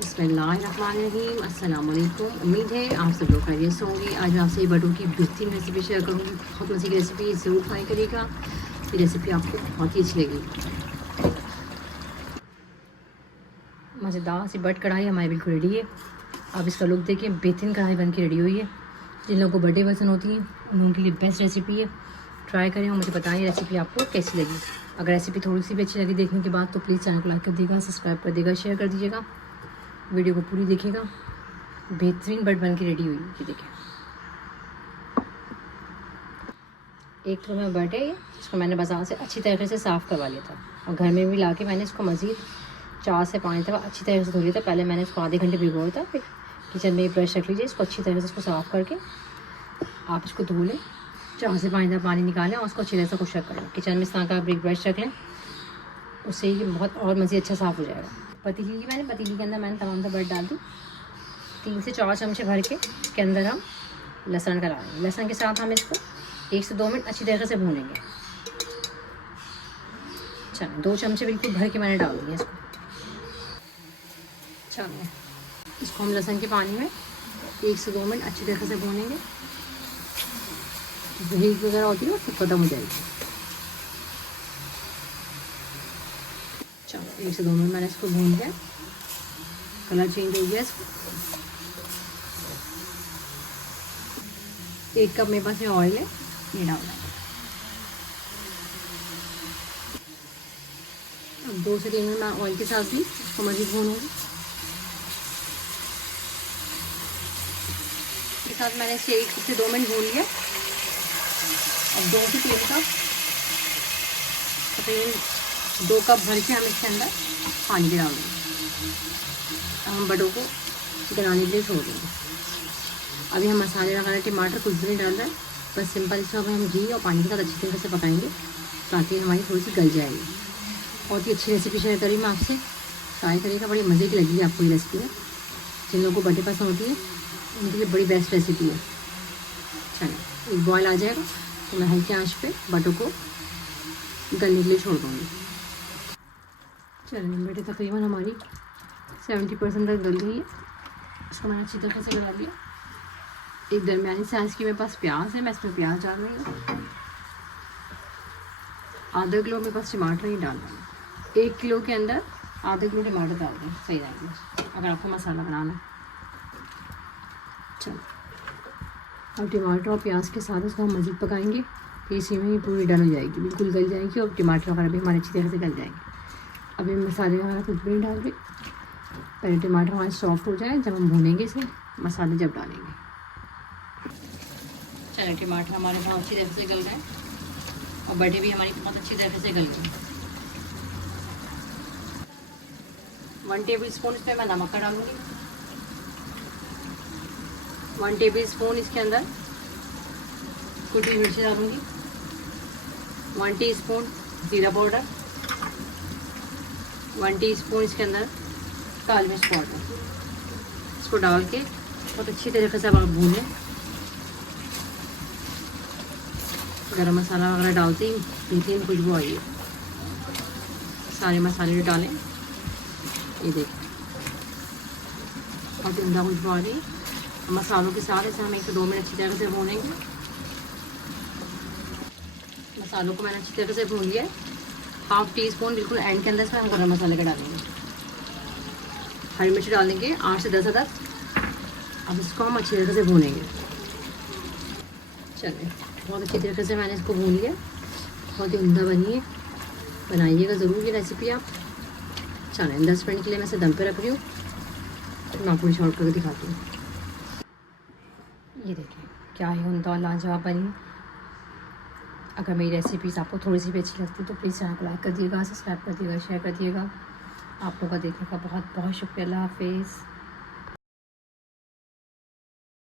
बिस्मिल्लाहिर्रहमानिर्रहीम। अस्सलाम वालेकुम। उम्मीद है आप सब लोग खैरियत से होंगे। आज मैं आपसे बटों की बेहतरीन रेसिपी शेयर करूँगी। बहुत मज़े की रेसिपी, ज़रूर ट्राई करिएगा। ये रेसिपी आपको बहुत ही अच्छी लगेगी। मज़ेदार सी बट कढ़ाई हमारी बिल्कुल रेडी है। आप इसका लुक देखिए, बेहतरीन कढ़ाई बन के रेडी हुई है। जिन लोगों को बर्थडे पसंद होती है उन लोगों के लिए बेस्ट रेसिपी है। ट्राई करें और मुझे बताएं रेसिपी आपको कैसी लगी। अगर रेसिपी थोड़ी सी भी अच्छी लगी देखने के बाद तो प्लीज़ चैनल को लाइक कर दीजिएगा, सब्सक्राइब कर दीजिएगा, शेयर कर दीजिएगा। वीडियो को पूरी देखिएगा। बेहतरीन बट बन के रेडी हुई ये देखिए। एक किलो में बट है ये, इसको मैंने बाज़ार से अच्छी तरीके से साफ़ करवा लिया था और घर में भी ला के मैंने इसको मज़ीद 4 से 5 दफ़ा अच्छी तरह से धो लिया था। पहले मैंने इसको आधे घंटे भिगोया था। फिर किचन में ब्रश रख लीजिए, इसको अच्छी तरह से इसको साफ़ करके आप इसको धो लें। 4 से 5 दफ़ा पानी निकालें और उसको अच्छी तरह से खुशक कर लें। किचन में इस तरह का ब्रिक ब्रश रख लें, उससे ये बहुत और मज़ीद अच्छा साफ़ हो जाएगा। पतीली ली मैंने, पतीली के अंदर मैंने तमाम सा बट डाल दी। 3 से 4 चमचे भर के इसके अंदर हम लहसुन डाल देंगे। लहसुन के साथ हम इसको 1 से 2 मिनट अच्छी तरह से भूनेंगे। चलो 2 चमचे बिल्कुल भर के मैंने डाल दिए इसको। चलो इसको हम लहसुन के पानी में 1 से 2 मिनट अच्छी तरह से भूनेंगे। हीट वगैरह होती है तो खत्म हो जाएगी। चलो 1 से 2 मिनट मैंने इसको भून लिया, कलर चेंज हो गया इसको। 1 कप मेरे पास ये ऑयल है, ये डालना है। अब 2 से 3 मिनट मैं ऑयल के साथ भी इसको मज़ीद भूनूंगी। इसके साथ मैंने इसे 1 से 2 मिनट भून लिया। अब 2 से 3 कप तकरीबन 2 कप भर के हम इसके अंदर पानी डाल देंगे। हम बटों को गलाने के लिए छोड़ देंगे। अभी हम मसाले वगैरह टमाटर कुछ भी नहीं डाल रहे हैं, बस सिंपल इसको हम घी और पानी के साथ अच्छी तरीके से पकाएंगे ताकि हमारी थोड़ी सी गल जाएगी। बहुत ही अच्छी रेसिपी शेयर करी मैं आपसे, ट्राई करिएगा। बड़ी मज़े की लगेगी आपको ये रेसिपी है। जिन लोगों को बर्थडे पसंद होती है उनके लिए बड़ी बेस्ट रेसिपी है। चलिए एक बॉयल आ जाएगा तो मैं हल्की आंच पे बटों को गलने के लिए छोड़ दूँगी। चलिए बेटे तकरीबन हमारी 70% तक गल गई है। इसको मैंने अच्छी तरह से गला दिया। एक दरमियानी साइज़ की मेरे पास प्याज है, मैं इसमें प्याज डाल रही हूँ। आधा किलो मेरे पास टमाटर ही डाल रही हूँ। 1 किलो के अंदर आधा किलो टमाटर डाल दें, सही रहेगा अगर आपको मसाला बनाना है। चलो अब टमाटर और प्याज के साथ इसको हम मज़ीद पकाएंगे। इसी में ही पूरी डल हो जाएगी, बिल्कुल गल जाएगी और टमाटर वगैरह भी हमारे अच्छी तरह से गल जाएंगे। अभी मसाले वगैरह कुछ भी नहीं डाल रही, पहले टमाटर हमारे सॉफ्ट हो जाए जब हम भूनेंगे इसे, मसाले जब डालेंगे। चलिए टमाटर हमारे बहुत अच्छी तरह से गल गए और बटे भी हमारी बहुत अच्छी तरह से गल गए। 1 टेबल स्पून इसमें मैं नमक का डालूँगी। 1 टेबल स्पून इसके अंदर कुटी मिर्ची डालूँगी। 1 टीस्पून जीरा पाउडर। 1 टीस्पून इसके अंदर काली मिर्च पाउडर। इसको डाल के बहुत अच्छी तरीके से आप भूनें। गरम मसाला वगैरह डालते ही बेहतरीन खुशबू आई है। सारे मसाले डालें, ये देखिए बहुत उम्दा खुशबू आ रही है। मसालों के साथ इसे हम 1 से 2 मिनट अच्छी तरह से भूनेंगे। मसालों को मैंने अच्छी तरह से भून लिया है। 1/2 टीस्पून बिल्कुल एंड के अंदर इसमें हम गरम मसाले का डालेंगे। हरी मिर्च डालेंगे 8 से 10 अदद। अब इसको हम अच्छी तरह से भूनेंगे। चलिए बहुत अच्छी तरीके से मैंने इसको भून लिया। बहुत ही उम्दा बनी है, बनाइएगा ज़रूर ये रेसिपी आप। चलें 10 मिनट के लिए मैं इसे दम पे रख रही हूँ, तो मैं आपको शॉर्ट करके दिखाती हूँ। ये देखिए क्या ही उम्दा लाजवाब बनी है। अगर मेरी रेसिपीज़ आपको थोड़ी सी भी अच्छी लगती है तो प्लीज़ चैनल को लाइक कर दिएगा, सब्सक्राइब कर दिएगा, शेयर कर दिएगा। आप लोगों का देखने का बहुत बहुत शुक्रिया। अल्लाह हाफिज़।